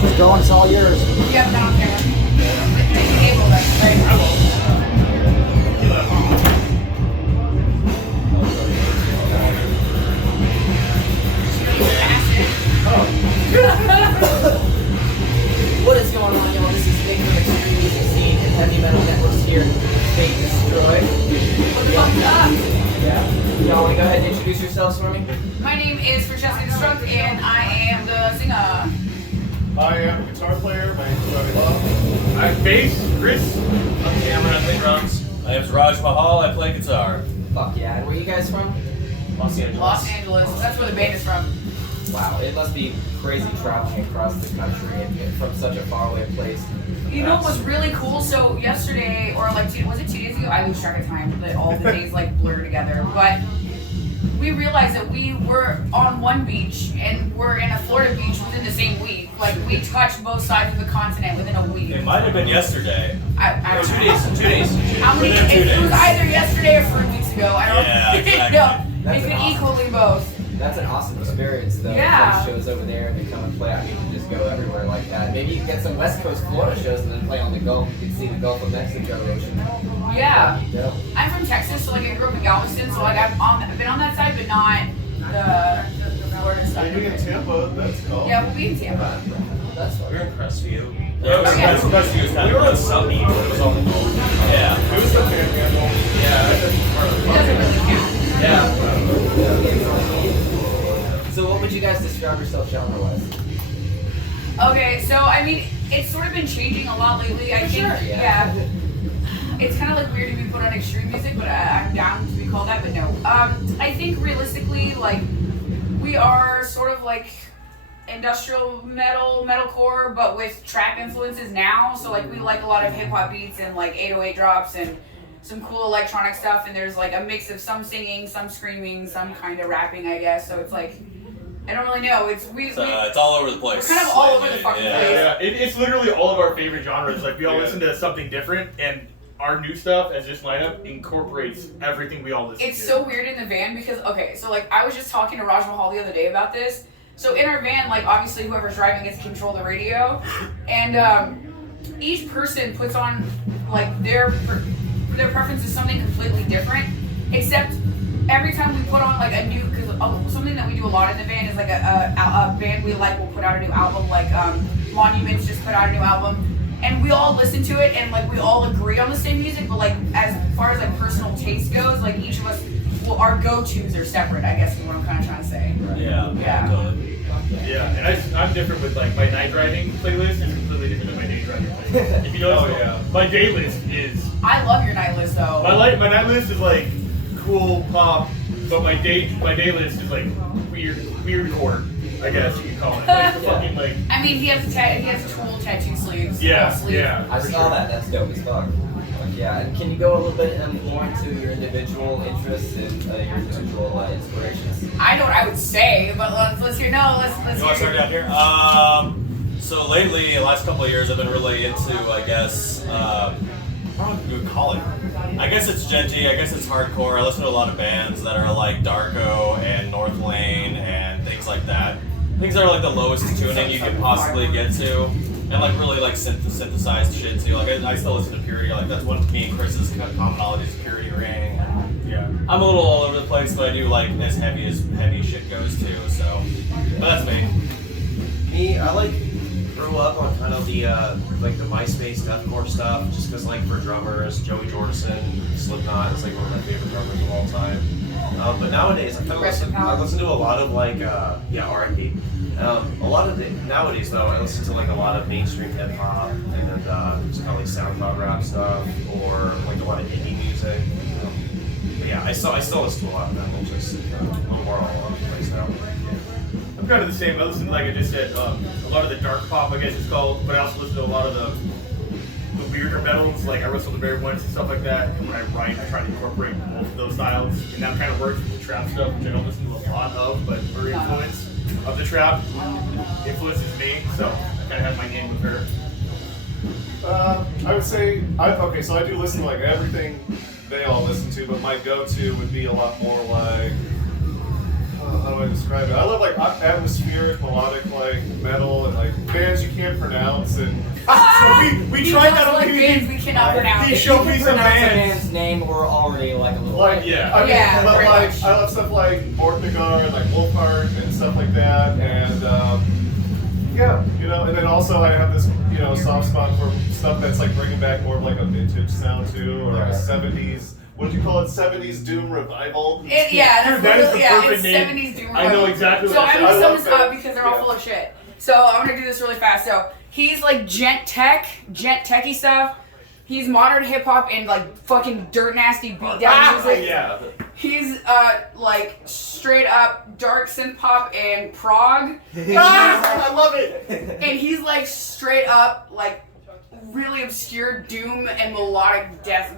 going. She's going, it's all yours. Yep, not on camera. Table, that's right. I will. What is going on, y'all? This is Big from Extreme Music Scene and Heavy Metal Networks here. Big Destroy. What the fuck's up? Yeah. Y'all want to go ahead and introduce yourselves for me? My name is Francesca Destruct, and I am the singer. I am a guitar player. My name is Bobby Law. I'm bass, Chris. I'm Cameron, I play drums. My name's Raj Mahal, I play guitar. Fuck yeah. And where are you guys from? Los Angeles. Los Angeles. That's where the band is from. Wow, it must be crazy traveling across the country and from such a faraway place. You know what was really cool? So yesterday, or like, was it 2 days ago? I lose track of time. That all the days like blur together. But we realized that we were on one beach and we're in a Florida beach within the same week. Like we touched both sides of the continent within a week. It might have been yesterday. I don't know. 2 days. How many? Within 2 It was days. either yesterday or 3 weeks ago. I don't Yeah, exactly. know. That's It could an awesome- equally both. That's an awesome experience, though. Yeah. Play shows over there and they come and play. I mean, you can just go everywhere like that. Maybe you can get some West Coast Florida shows and then play on the Gulf. You can see the Gulf of Mexico Ocean. Yeah. Dope. I'm from Texas, so like I grew up in Galveston, so like I've been on that side, but not the Florida side. Maybe in Tampa, that's called. Yeah, we'll be in Tampa. That's We were fun. in Crestview. Yeah, Crestview was kind of on Sun Beach, but it was on the Gulf. Yeah. It was the Panhandle. Yeah. It doesn't really count. Yeah. So what would you guys describe yourself genre-wise? Okay, so I mean, it's sort of been changing a lot lately. I think, Sure, yeah. It's kind of like weird to be put on extreme music, but I'm down to be called that. But no, I think realistically, like we are sort of like industrial metalcore, but with trap influences now. So like we like a lot of hip hop beats and like 808 drops and some cool electronic stuff. And there's like a mix of some singing, some screaming, some kind of rapping, I guess. So it's like I don't really know. It's It's all over the place. We're kind of all over the fucking Yeah. place. Yeah, it's literally all of our favorite genres. Like, we all listen to something different, and our new stuff as this lineup incorporates everything we all listen It's to. so weird in the van because, okay, so like I was just talking to Raj Mahal the other day about this. So in our van, like obviously whoever's driving gets to control the radio, and each person puts on like their preference is something completely different. Except every time we put on like a new, because something that we do a lot in the van is like a band we like will put out a new album. Like Monuments just put out a new album. And we all listen to it and like we all agree on the same music, but like as far as like personal taste goes, like each of us, well, our go-tos are separate, I guess is what I'm kind of trying to say. Yeah. Yeah. Totally. Yeah, and I'm different with like my night driving playlist is completely different than my day driving playlist. If you notice, my day list is I love your night list though. my night list is like cool pop, but my day list is like weird core, I guess you could call it. Like the fucking like I mean, he has Tool tattoo sleeves. yeah, full sleeve. yeah. I for saw sure. that. That's dope as fuck. Yeah, and can you go a little bit more into your individual interests and your individual inspirations? I know what I would say, but let's hear. No, let's You want to hear. start down here? So lately, the last couple of years, I've been really into, I guess, I don't know what you would call it. I guess it's genty, I guess it's hardcore. I listen to a lot of bands that are like Darko and North Lane and things like that. Things that are like the lowest tuning you could possibly get to. And like really like synthesized shit too. Like I still listen to Purity, like that's one of me and Chris's commonality is Purity Ring. Yeah. I'm a little all over the place, but I do like as heavy shit goes too, so. But that's me. Me, I like grew up on kind of the like the MySpace deathcore stuff, just because like for drummers, Joey Jordison, Slipknot is like one of my favorite drummers of all time. But nowadays, I kind of I listen to a lot of like R.I.P. A lot of nowadays though, I listen to like a lot of mainstream hip hop and just kind of like SoundCloud rap stuff or like a lot of indie music. But yeah, I still listen to a lot of metal, just I'm more all over the place now. I'm kind of the same. I listen, like I just said, a lot of the dark pop, I guess it's called, but I also listen to a lot of the weirder metals, like I wrestle the Bear Ones and stuff like that. And when I write, I try to incorporate both of those styles, and that kind of works with the trap stuff, which I don't listen to a lot of, but her influence of the trap influences me, so I kind of have my name with her. I would say, okay, so I do listen to like everything they all listen to, but my go-to would be a lot more like, how do I describe it? I love like atmospheric, melodic like metal and like bands you can't pronounce, and we He tried does that like on bands we cannot pronounce. He showed me some Pronounce a bands. band's name, we're already like a little. like Yeah. I mean, Yeah, but pretty like much. I love stuff like Mortnagar and like Wolfheart and stuff like that, and yeah, you know, and then also I have this soft spot for stuff that's like bringing back more of like a vintage sound too, or like a '70s. What do you call it? '70s doom revival. Yeah, that's Dude, that is the literally, perfect it's name. 70s doom I know revival. exactly what So that I'm is. gonna I sum love this up that. because they're all Yeah. full of shit. So I'm gonna do this really fast. So he's like gent techy stuff. He's modern hip hop and like fucking dirt nasty beatdown music. Yeah. He's like straight up dark synth pop and prog. I love it. And he's like straight up like really obscure doom and melodic death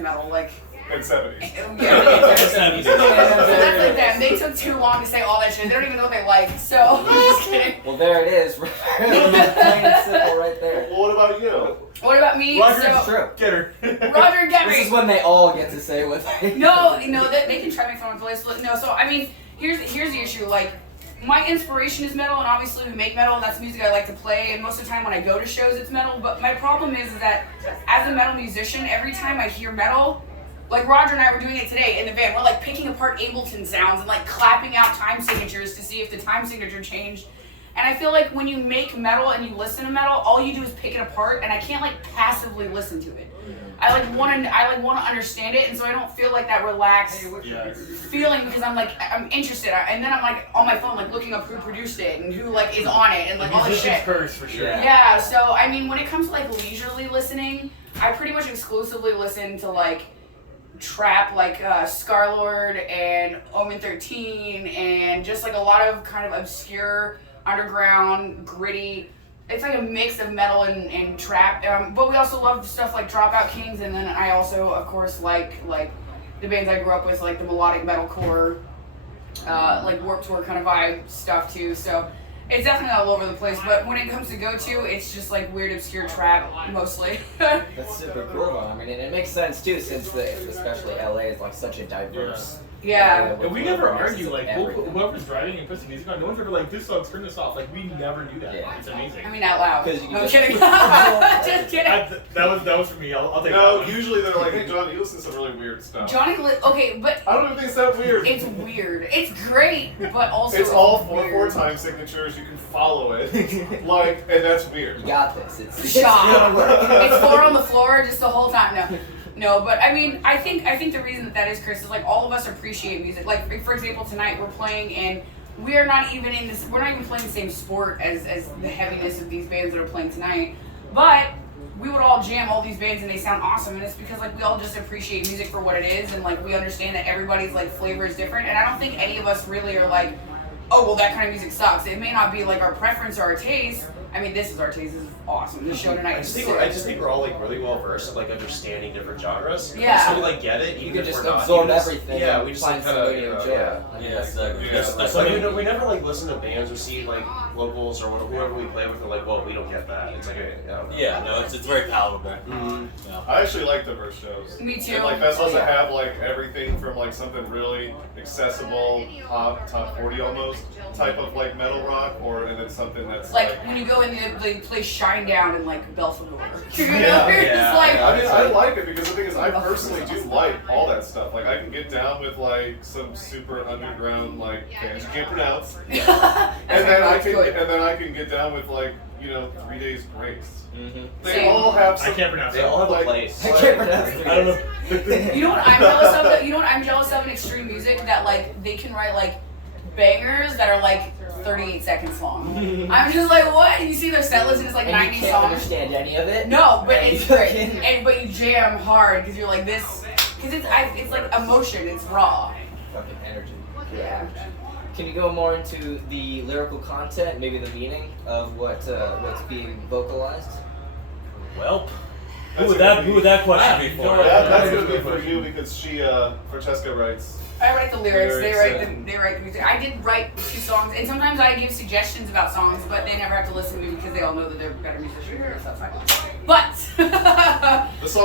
metal. Like And '70s. yeah. So Seventies. that's like them. They took too long to say all that shit. They don't even know what they like. So I'm just kidding. Well, there it is. Plain and simple right there. Well, what about you? What about me? Roger, So True. get her. Roger, get This me. is when they all get to say what they. No, they can try me from a place. But no, so I mean, here's the issue. Like, my inspiration is metal, and obviously we make metal, and that's music I like to play. And most of the time when I go to shows, it's metal. But my problem is that as a metal musician, every time I hear metal, like Roger and I were doing it today in the van, we're like picking apart Ableton sounds and like clapping out time signatures to see if the time signature changed. And I feel like when you make metal and you listen to metal, all you do is pick it apart, and I can't like passively listen to it. I want to understand it, and so I don't feel like that relaxed feeling because I'm interested, and then I'm like on my phone like looking up who produced it and who like is on it and like all this Musician's shit. curse for sure. Yeah. Yeah, so I mean, when it comes to like leisurely listening, I pretty much exclusively listen to like trap, like Scarlord and Omen 13, and just like a lot of kind of obscure, underground, gritty. It's like a mix of metal and trap. But we also love stuff like Dropout Kings, and then I also, of course, like the bands I grew up with, like the melodic metalcore, like Warped Tour kind of vibe stuff too. So it's definitely all over the place. But when it comes to go-to, it's just like weird, obscure trap mostly. That's super cool though. I mean, and it makes sense too, since especially LA is like such a diverse. Yeah. area with And we never mixes argue, of like, everything. whoever's driving and puts the music on, no one's ever like, this sucks, turn this off. Like, we never do that. Yeah. It's amazing. I mean, out loud. 'Cause you No, I'm just- kidding. Just kidding. That was for me. I'll take No, that one. usually they're like, hey, John, you listen to some really weird stuff. Johnny, okay, but I don't even think it's that weird. it's weird. It's great, but also It's all weird. 4/4 time signatures. You can follow it, like, and that's weird. You got this. It's Shot. gonna work. It's 4 on the floor just the whole time. No, but I mean, I think the reason that is, Chris, is like all of us appreciate music. Like, for example, tonight we're playing, and we are not even in this. We're not even playing the same sport as the heaviness of these bands that are playing tonight. But we would all jam all these bands, and they sound awesome. And it's because like we all just appreciate music for what it is, and like we understand that everybody's like flavor is different. And I don't think any of us really are like, oh well, that kind of music sucks. It may not be like our preference or our taste. I mean, this is our taste. This is awesome. This show tonight I is just think we're all like really well versed at like understanding different genres. Yeah. So we like get it. You even can if just we're not. absorb You just- everything. Yeah, and we just find like kind somebody of to enjoy. yeah. I mean, Yeah, exactly. Yeah. That's Like like we never like listen to bands or see like locals or whoever we play with. We're like, well, we don't get that. It's like yeah, no, it's very palatable. Mhm. Yeah. I actually like diverse shows. Me too. And like festivals Oh, yeah. that have like everything from like something really accessible, top 40 almost type of like metal rock, and then something that's like when you go in, they play Shinedown and like Belfagor. You know, Yeah, you're yeah, just like, yeah. I mean, I like it because the thing is, I personally do like all that stuff. Like, I can get down with like some super underground like bands you can't pronounce, and then I can get down with like 3 Days Grace. Mm-hmm. They Same. all have I some. can't pronounce They it. all have a like- place. I can't pronounce it. I don't know. You know what I'm jealous of? You know what I'm jealous of in extreme music? That like they can write like bangers that are like 38 seconds long. I'm just like, what? You see their set list and it's like And 90 you can't songs. understand any of it. No, but And it's you great. fucking- But you jam hard because you're like this. Because it's like emotion. It's raw. Fucking energy. Yeah. Can you go more into the lyrical content, maybe the meaning of what's being vocalized? Well, That's who would gonna that be- question be for? That's gonna be for you because Francesca writes. I write the lyrics. They Lyrics write and- they write the music. I did write 2 songs, and sometimes I give suggestions about songs, but they never have to listen to me because they all know that they're better musicians, so that's fine. But The song